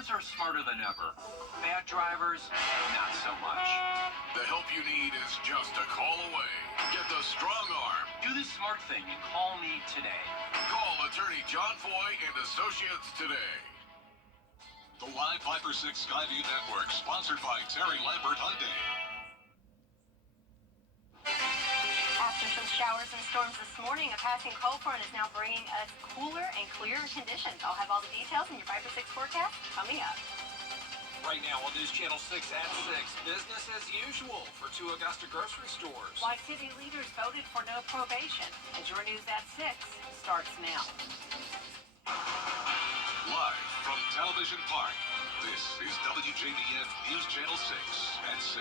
Drivers are smarter than ever. Bad drivers, not so much. The help you need is just a call away. Get the strong arm. Do the smart thing and call me today. Call attorney John Foy and Associates today. The Live 5 for 6 Skyview Network, sponsored by Terry Lambert Hyundai. After some showers and storms this morning, a passing cold front is now bringing us cooler and clearer conditions. I'll have all the details in your 5 for 6 forecast coming up. Right now on News Channel 6 at 6, business as usual for 2 Augusta grocery stores. Why city leaders voted for no probation. And your News at 6 starts now. Live from Television Park, this is WJBF News Channel 6 at 6.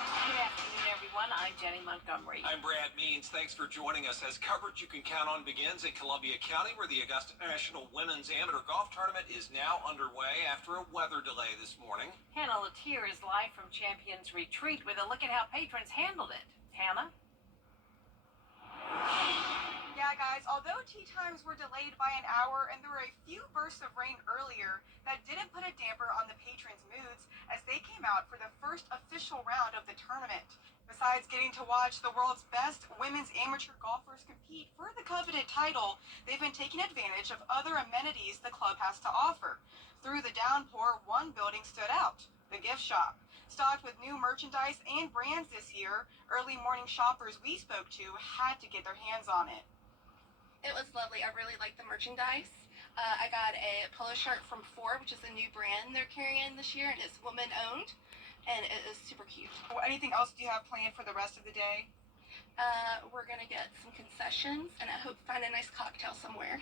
Good afternoon, everyone. I'm Jenny Montgomery. I'm Brad Means. Thanks for joining us as coverage you can count on begins in Columbia County, where the Augusta National Women's Amateur Golf Tournament is now underway after a weather delay this morning. Hannah Latier is live from Champions Retreat with a look at how patrons handled it. Hannah? Yeah, guys, although tee times were delayed by an hour and there were a few bursts of rain earlier, that didn't put a damper on the patrons' moods as they came out for the first official round of the tournament. Besides getting to watch the world's best women's amateur golfers compete for the coveted title, they've been taking advantage of other amenities the club has to offer. Through the downpour, one building stood out, the gift shop. Stocked with new merchandise and brands this year, early morning shoppers we spoke to had to get their hands on it. It was lovely. I really liked the merchandise. I got a polo shirt from Ford, which is a new brand they're carrying this year, and it's woman-owned, and it is super cute. Well, anything else do you have planned for the rest of the day? We're going to get some concessions, and I hope to find a nice cocktail somewhere.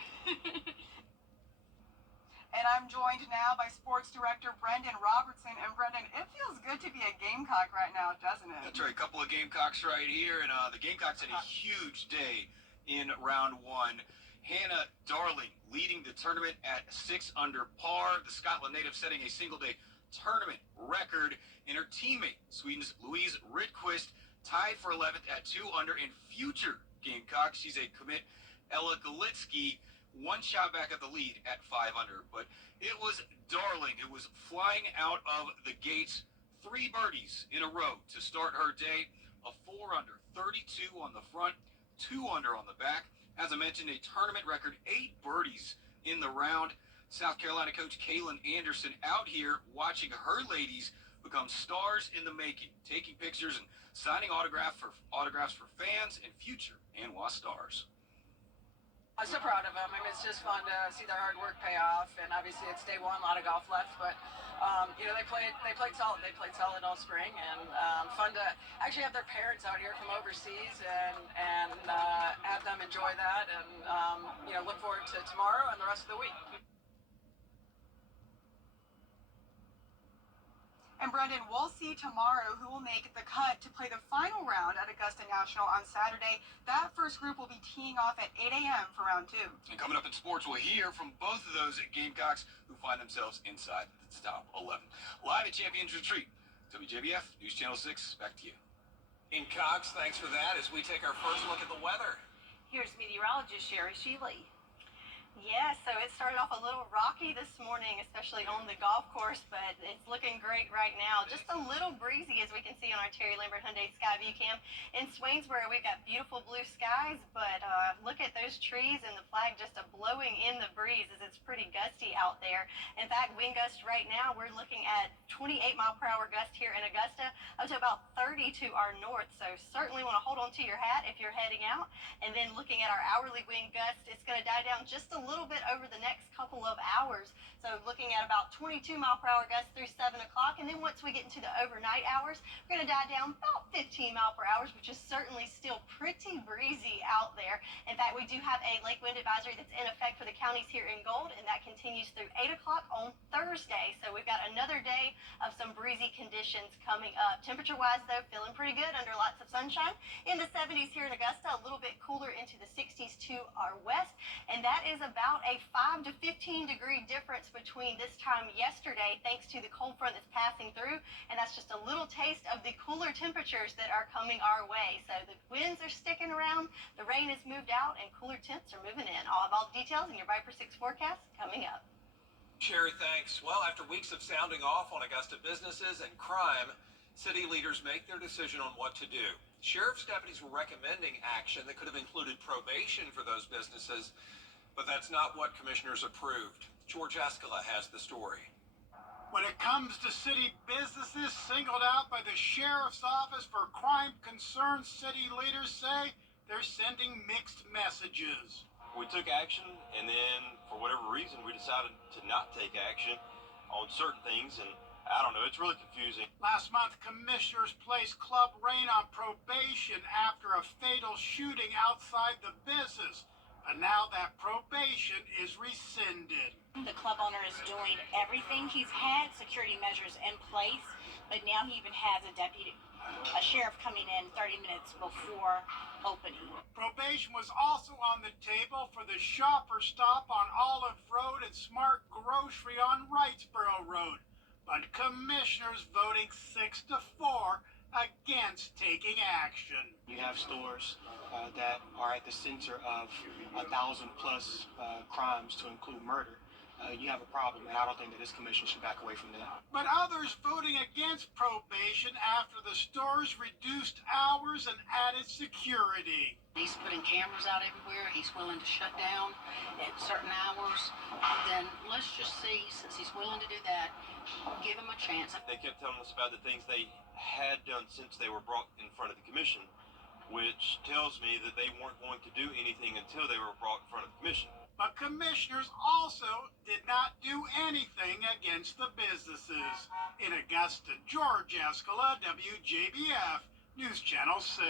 And I'm joined now by Sports Director Brendan Robertson. And Brendan, it feels good to be a Gamecock right now, doesn't it? That's right. A couple of Gamecocks right here, and the Gamecocks had a huge day in round 1. Hannah Darling leading the tournament at 6 under par. The Scotland native setting a single-day tournament record. And her teammate, Sweden's Louise Rydquist, tied for 11th at 2 under. And future Gamecock, she's a commit, Ella Galitsky, one shot back at the lead at 5 under. But it was Darling who was flying out of the gates. 3 birdies in a row to start her day. A 4 under, 32 on the front, 2 under on the back. As I mentioned, a tournament record, 8 birdies in the round. South Carolina coach Kaylin Anderson out here watching her ladies become stars in the making, taking pictures and signing autographs for fans and future ANWA stars. I'm so proud of them. I mean, it's just fun to see their hard work pay off, and obviously it's day 1, a lot of golf left, but they played solid. They played solid all spring, and fun to actually have their parents out here from overseas and have them enjoy that, and look forward to tomorrow and the rest of the week. And Brendan, we'll see tomorrow who will make the cut to play the final round at Augusta National on Saturday. That first group will be teeing off at 8 a.m. for round 2. And coming up in sports, we'll hear from both of those Gamecocks who find themselves inside the top 11. Live at Champions Retreat, WJBF News Channel 6. Back to you. Gamecocks, thanks for that as we take our first look at the weather. Here's meteorologist Sherry Shealy. Yeah, so it started off a little rocky this morning, especially on the golf course, but it's looking great right now. Just a little breezy, as we can see on our Terry Lambert Hyundai Skyview Cam. In Swainsboro, we've got beautiful blue skies, but look at those trees and the flag just blowing in the breeze as it's pretty gusty out there. In fact, wind gust right now, we're looking at 28-mile-per-hour gust here in Augusta, up to about 30 to our north, so certainly want to hold on to your hat if you're heading out. And then looking at our hourly wind gust, it's going to die down just a little bit over the next couple of hours. So looking at about 22-mile-per-hour gusts through 7 o'clock. And then once we get into the overnight hours, we're going to die down about 15 mile per hour, which is certainly still pretty breezy out there. In fact, we do have a lake wind advisory that's in effect for the counties here in Gold, and that continues through 8 o'clock on Thursday. So we've got another day of some breezy conditions coming up. Temperature-wise, though, feeling pretty good under lots of sunshine. In the 70s here in Augusta, a little bit cooler into the 60s to our west, and that is about about a 5 to 15 degree difference between this time yesterday, thanks to the cold front that's passing through, and that's just a little taste of the cooler temperatures that are coming our way. So the winds are sticking around, the rain has moved out, and cooler temps are moving in. I'll have all the details in your Viper 6 forecast coming up. Sherry, thanks. Well, after weeks of sounding off on Augusta businesses and crime, city leaders make their decision on what to do. Sheriff's deputies were recommending action that could have included probation for those businesses, but that's not what commissioners approved. George Escala has the story. When it comes to city businesses singled out by the sheriff's office for crime concerns, city leaders say they're sending mixed messages. We took action, and then for whatever reason we decided to not take action on certain things, and I don't know, it's really confusing. Last month, commissioners placed Club Rain on probation after a fatal shooting outside the business. But now that probation is rescinded. The club owner is doing everything. He's had security measures in place, but now he even has a sheriff coming in 30 minutes before opening. Probation was also on the table for the shopper stop on Olive Road and Smart Grocery on Wrightsboro Road. But commissioners voting 6-4 against taking action. You have stores that are at the center of 1,000+ crimes to include murder. You have a problem, and I don't think that this commission should back away from that. But others voting against probation after the stores reduced hours and added security. He's putting cameras out everywhere. He's willing to shut down at certain hours. Then let's just see, since he's willing to do that, give him a chance. They kept telling us about the things they had done since they were brought in front of the commission, which tells me that they weren't going to do anything until they were brought in front of the commission. But commissioners also did not do anything against the businesses. In Augusta, George Escala, WJBF, News Channel 6.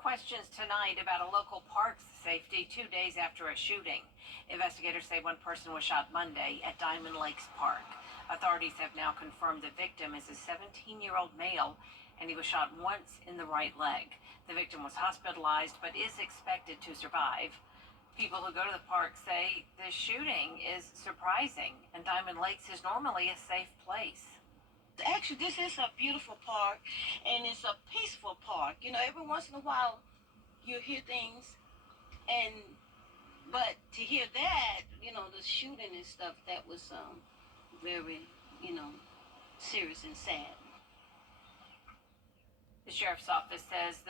Questions tonight about a local park's safety 2 days after a shooting. Investigators say one person was shot Monday at Diamond Lakes Park. Authorities have now confirmed the victim is a 17-year-old male, and he was shot once in the right leg. The victim was hospitalized but is expected to survive. People who go to the park say the shooting is surprising, and Diamond Lakes is normally a safe place. Actually, this is a beautiful park, and it's a peaceful park. You know, every once in a while, you hear things, but to hear that, you know, the shooting and stuff, that was very, serious and sad. The sheriff's office says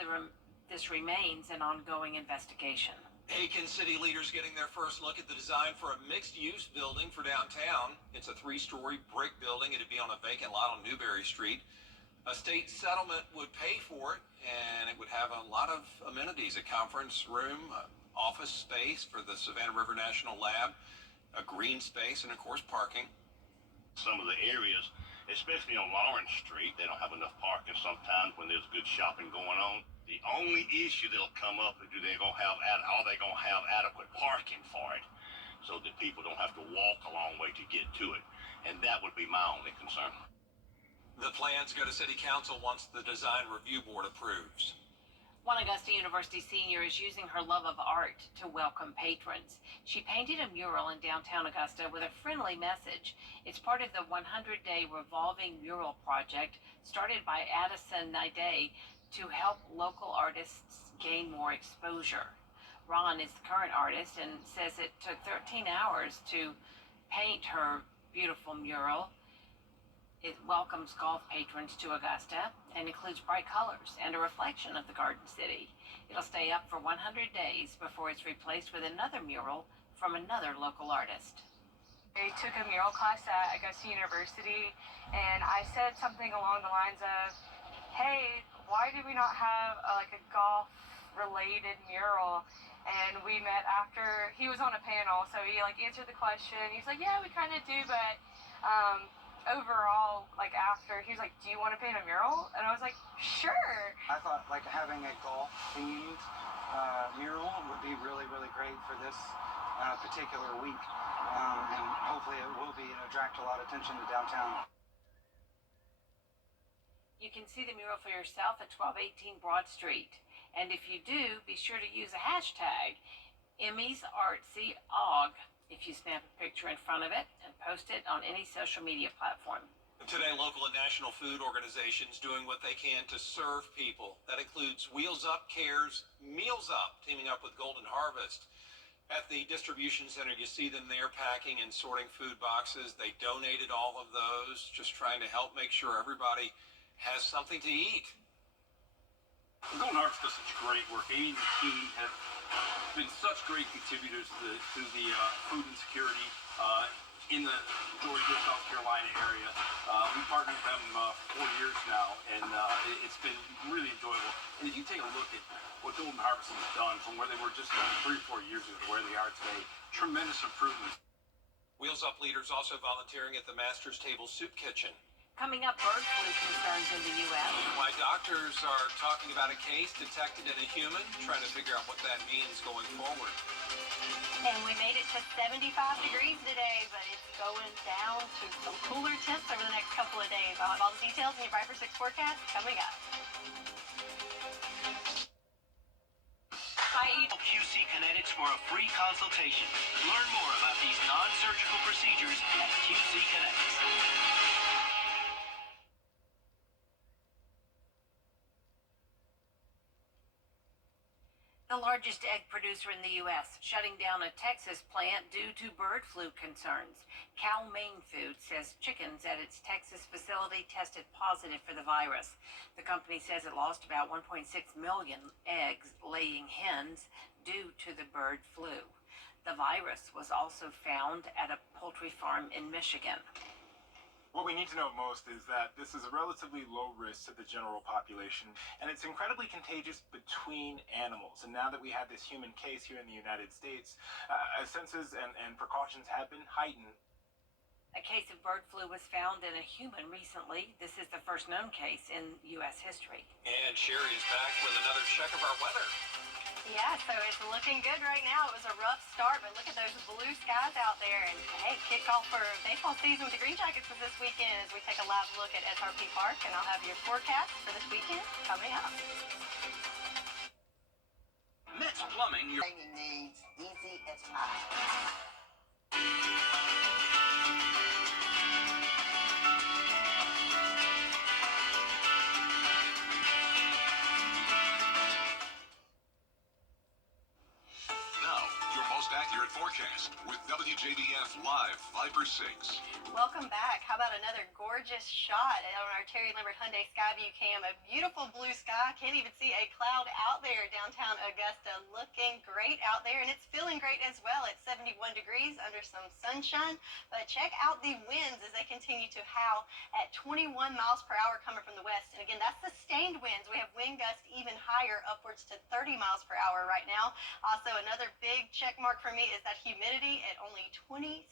this remains an ongoing investigation. Aiken city leaders getting their first look at the design for a mixed-use building for downtown. It's a 3-story brick building. It'd be on a vacant lot on Newberry Street. A state settlement would pay for it, and it would have a lot of amenities, a conference room, office space for the Savannah River National Lab, a green space, and of course parking. Some of the areas, especially on Lawrence Street, they don't have enough parking sometimes when there's good shopping going on. The only issue that'll come up is are they gonna have adequate parking for it so that people don't have to walk a long way to get to it. And that would be my only concern. The plans go to City Council once the Design Review Board approves. One Augusta University senior is using her love of art to welcome patrons. She painted a mural in downtown Augusta with a friendly message. It's part of the 100-day revolving mural project started by Addison Nide to help local artists gain more exposure. Ron is the current artist and says it took 13 hours to paint her beautiful mural. It welcomes golf patrons to Augusta and includes bright colors and a reflection of the Garden City. It'll stay up for 100 days before it's replaced with another mural from another local artist. I took a mural class at Augusta University, and I said something along the lines of, hey, why do we not have a golf-related mural? And we met after he was on a panel, so he answered the question. He's like, yeah, we kind of do, but overall, after, he was like, do you want to paint a mural? And I was like, sure. I thought having a golf-themed mural would be really, really great for this particular week, and hopefully it will be and attract a lot of attention to downtown. You can see the mural for yourself at 1218 Broad Street. And if you do, be sure to use a hashtag. Emmy's Artsy Og, if you snap a picture in front of it and post it on any social media platform. Today, local and national food organizations doing what they can to serve people. That includes Wheels Up Cares, Meals Up, teaming up with Golden Harvest. At the distribution center, you see them there packing and sorting food boxes. They donated all of those, just trying to help make sure everybody has something to eat. Golden Harvest does such great work. Amy and the team have been such great contributors to the food insecurity in the Georgia, South Carolina area. We partnered with them 4 years now, and it's been really enjoyable. And if you take a look at what Golden Harvest has done from where they were just 3 or 4 years ago to where they are today, tremendous improvements. Wheels Up leaders also volunteering at the Master's Table Soup Kitchen. Coming up, bird flu concerns in the U.S. Why doctors are talking about a case detected in a human, trying to figure out what that means going forward. And we made it to 75 degrees today, but it's going down to some cooler temps over the next couple of days. I'll have all the details in your Bright for 6 forecast coming up. QC Kinetics for a free consultation. Learn more about these non-surgical procedures at QC Kinetics. The largest egg producer in the U.S. shutting down a Texas plant due to bird flu concerns. Cal Maine Food says chickens at its Texas facility tested positive for the virus. The company says it lost about 1.6 million eggs-laying hens due to the bird flu. The virus was also found at a poultry farm in Michigan. What we need to know most is that this is a relatively low risk to the general population, and it's incredibly contagious between animals. And now that we have this human case here in the United States, senses and precautions have been heightened. A case of bird flu was found in a human recently. This is the first known case in U.S. history. And Sherry is back with another check of our weather. Yeah, so it's looking good right now. It was a rough start, but look at those blue skies out there. And hey, kickoff for baseball season with the Green Jackets is this weekend as we take a live look at SRP Park. And I'll have your forecast for this weekend coming up. Metz Plumbing, your needs easy as pie. Accurate forecast with WJBF Live 5 for 6. Welcome back. How about another gorgeous shot on our Terry Lambert Hyundai Skyview Cam? A beautiful blue sky. Can't even see a cloud out there. Downtown Augusta looking great out there, and it's feeling great as well. It's 71 degrees under some sunshine. But check out the winds as they continue to howl at 21 miles per hour coming from the west. And again, that's sustained winds. We have wind gusts even higher, upwards to 30 miles per hour right now. Also, another big check mark for me is that humidity at only 26%.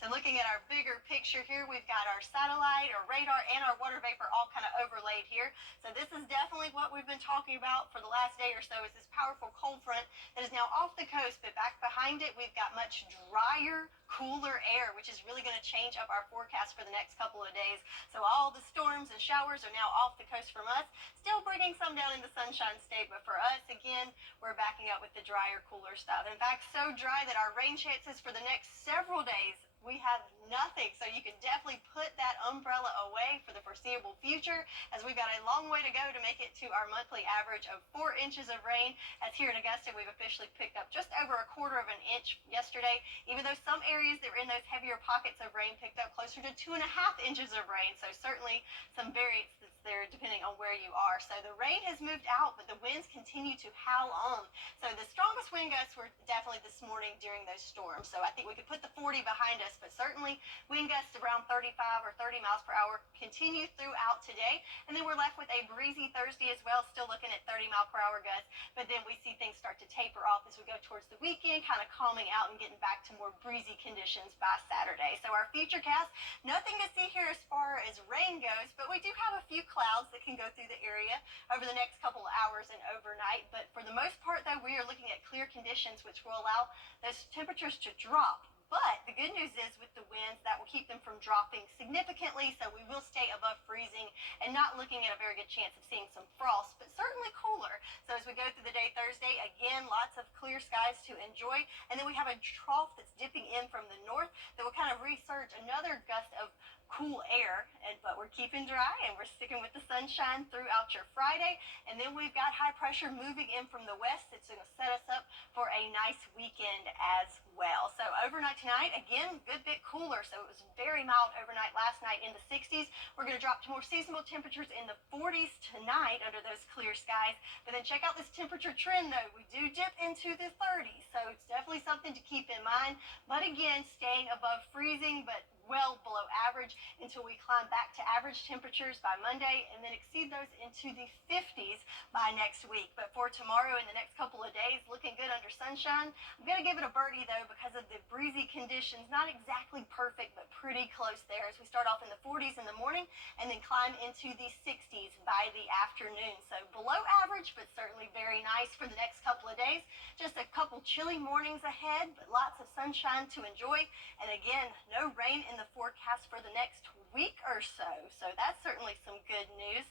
So looking at our bigger picture here, we've got our satellite, our radar, and our water vapor all kind of overlaid here. So this is definitely what we've been talking about for the last day or so, is this powerful cold front that is now off the coast, but back behind it, we've got much drier, cooler air, which is really going to change up our forecast for the next couple of days. So all the storms and showers are now off the coast from us, still bringing some down in the Sunshine State, but for us, again, we're backing up with the drier, cooler stuff. In fact, so dry that our rain chances for the next several days, we have nothing. So you can definitely put that umbrella away for the foreseeable future, as we've got a long way to go to make it to our monthly average of 4 inches of rain. As here in Augusta, we've officially picked up just over 1/4 of an inch yesterday, even though some areas that were in those heavier pockets of rain picked up closer to 2.5 inches of rain. So certainly some variance that's there depending on where you are. So the rain has moved out, but the winds continue to howl on. So the strongest wind gusts were definitely this morning during those storms. So I think we could put the 40 behind us, but certainly wind gusts around 35 or 30 miles per hour continue throughout today. And then we're left with a breezy Thursday as well, still looking at 30-mile-per-hour gusts. But then we see things start to taper off as we go towards the weekend, kind of calming out and getting back to more breezy conditions by Saturday. So our future cast, nothing to see here as far as rain goes, but we do have a few clouds that can go through the area over the next couple of hours and overnight. But for the most part, though, we are looking at clear conditions, which will allow those temperatures to drop. But the good news is with the winds, that will keep them from dropping significantly, so we will stay above freezing and not looking at a very good chance of seeing some frost, but certainly cooler. So as as we go through the day Thursday, again, lots of clear skies to enjoy. And then we have a trough that's dipping in from the north that will kind of resurge another gust of cool air, but we're keeping dry and we're sticking with the sunshine throughout your Friday. And then we've got high pressure moving in from the west. It's going to set us up for a nice weekend as well. So overnight tonight, again, good bit cooler. So it was very mild overnight last night in the 60s. We're going to drop to more seasonable temperatures in the 40s tonight under those clear skies. But then check out this temperature trend though. We do dip into the 30s. So it's definitely something to keep in mind. But again, staying above freezing, but well below average until we climb back to average temperatures by Monday and then exceed those into the 50s by next week. But for tomorrow and the next couple of days, looking good under sunshine. I'm going to give it a birdie though because of the breezy conditions. Not exactly perfect, but pretty close there as we start off in the 40s in the morning and then climb into the 60s by the afternoon. So below average, but certainly very nice for the next couple of days. Just a couple chilly mornings ahead, but lots of sunshine to enjoy. And again, no rain in the forecast for the next week or so. So that's certainly some good news.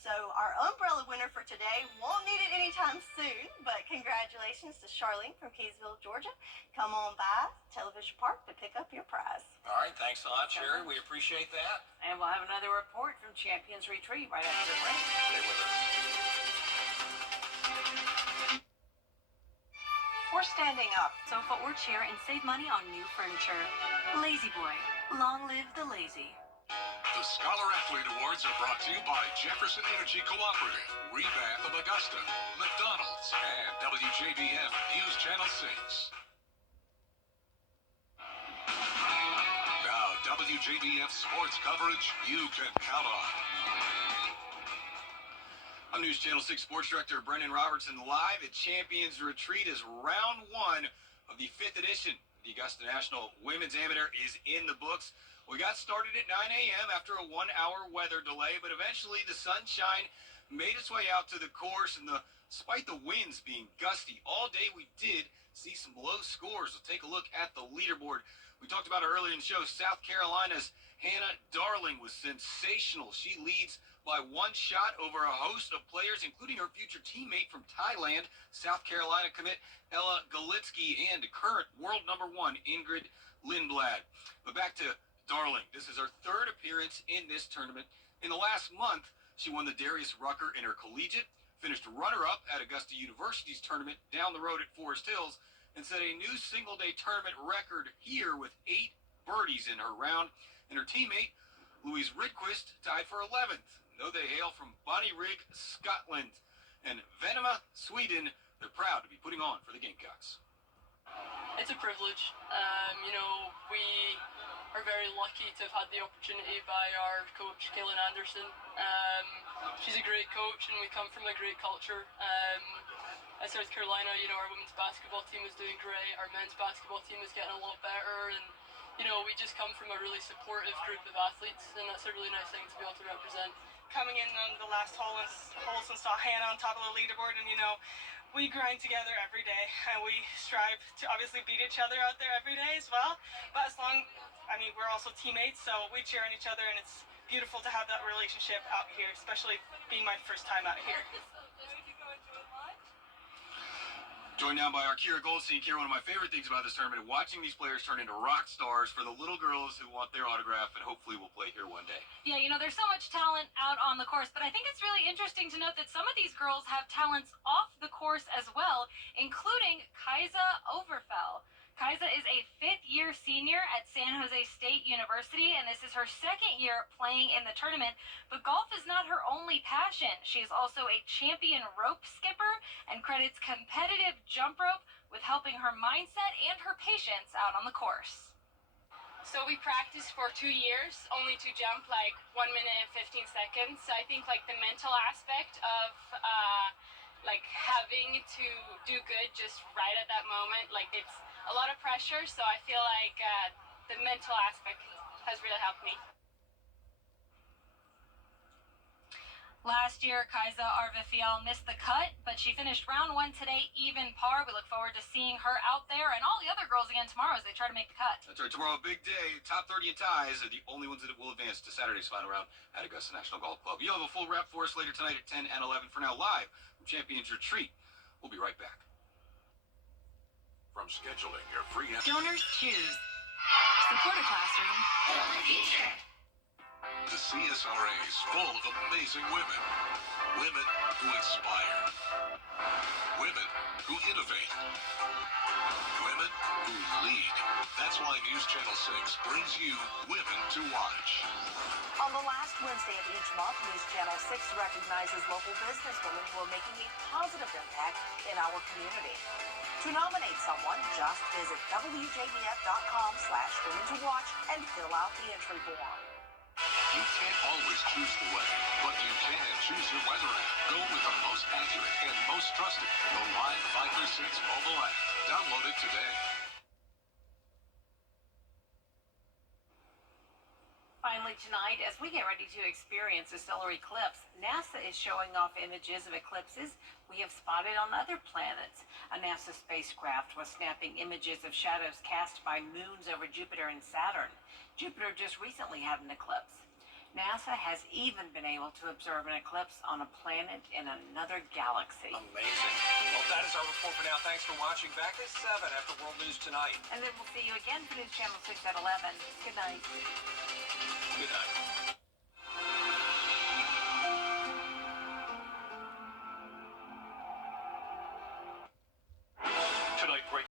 So our umbrella winner for today won't need it anytime soon, but congratulations to Charlene from Keysville, Georgia. Come on by Television Park to pick up your prize. All right, thanks a lot, Sherry. We appreciate that. And we'll have another report from Champions Retreat right after the break. Stay with us. We're standing up. Sofa or chair and save money on new furniture. Lazy Boy. Long live the lazy. The Scholar Athlete Awards are brought to you by Jefferson Energy Cooperative, Rebath of Augusta, McDonald's, and WJBF News Channel 6. Now, WJBF sports coverage you can count on. I'm News Channel 6 Sports Director Brendan Robertson live at Champions Retreat as round one of the 5th edition. The Augusta National Women's Amateur is in the books. We got started at 9 a.m. after a 1-hour weather delay, but eventually the sunshine made its way out to the course, and despite the winds being gusty all day, we did see some low scores. We'll take a look at the leaderboard. We talked about it earlier in the show. South Carolina's Hannah Darling was sensational. She leads by 1 shot over a host of players, including her future teammate from Thailand, South Carolina commit Ella Galitsky, and current world number 1 Ingrid Lindblad. But back to Darling. This is her 3rd appearance in this tournament. In the last month, she won the Darius Rucker Intercollegiate, finished runner-up at Augusta University's tournament down the road at Forest Hills, and set a new single-day tournament record here with 8 birdies in her round. And her teammate, Louise Ridquist, tied for 11th. Though they hail from Bonnyrigg, Scotland, and Venema, Sweden, they're proud to be putting on for the Gamecocks. It's a privilege. We are very lucky to have had the opportunity by our coach, Kaylin Anderson. She's a great coach, and we come from a great culture. At South Carolina, our women's basketball team is doing great. Our men's basketball team is getting a lot better, and we just come from a really supportive group of athletes, and that's a really nice thing to be able to represent. Coming in on the last holes and saw Hannah on top of the leaderboard, and we grind together every day, and we strive to obviously beat each other out there every day as well. But we're also teammates, so we cheer on each other, and it's beautiful to have that relationship out here, especially being my first time out here. Joined now by our Kira Goldstein. Kira, one of my favorite things about this tournament, watching these players turn into rock stars for the little girls who want their autograph and hopefully will play here one day. Yeah, there's so much talent out on the course, but I think it's really interesting to note that some of these girls have talents off the course as well, including Kaisa Overfell. Kaisa is a 5th-year senior at San Jose State University, and this is her 2nd year playing in the tournament. But golf is not her only passion. She is also a champion rope skipper and credits competitive jump rope with helping her mindset and her patience out on the course. So we practiced for 2 years, only to jump 1 minute and 15 seconds. So I think the mental aspect of having to do good just right at that moment, it's a lot of pressure, so I feel like the mental aspect has really helped me. Last year, Kaisa Arvifiel missed the cut, but she finished round one today even par. We look forward to seeing her out there and all the other girls again tomorrow as they try to make the cut. That's right. Tomorrow, a big day. Top 30 in ties are the only ones that will advance to Saturday's final round at Augusta National Golf Club. You'll have a full wrap for us later tonight at 10 and 11. For now, live from Champions Retreat. We'll be right back. From scheduling your free... Donors choose. Support a classroom. The CSRA is full of amazing women. Women who inspire. Women who innovate. Women who lead. That's why News Channel 6 brings you Women to Watch. On the last Wednesday of each month, News Channel 6 recognizes local businesswomen who are making a positive impact in our community. To nominate someone, just visit WJBF.com/Women to Watch and fill out the entry form. You can't always choose the weather, but you can choose your weather app. Go with the most accurate and most trusted, the Live 536 mobile app. Download it today. Finally tonight, as we get ready to experience a solar eclipse, NASA is showing off images of eclipses we have spotted on other planets. A NASA spacecraft was snapping images of shadows cast by moons over Jupiter and Saturn. Jupiter just recently had an eclipse. NASA has even been able to observe an eclipse on a planet in another galaxy. Amazing. Well, that is our report for now. Thanks for watching. Back at 7 after World News Tonight. And then we'll see you again for News Channel 6 at 11. Good night.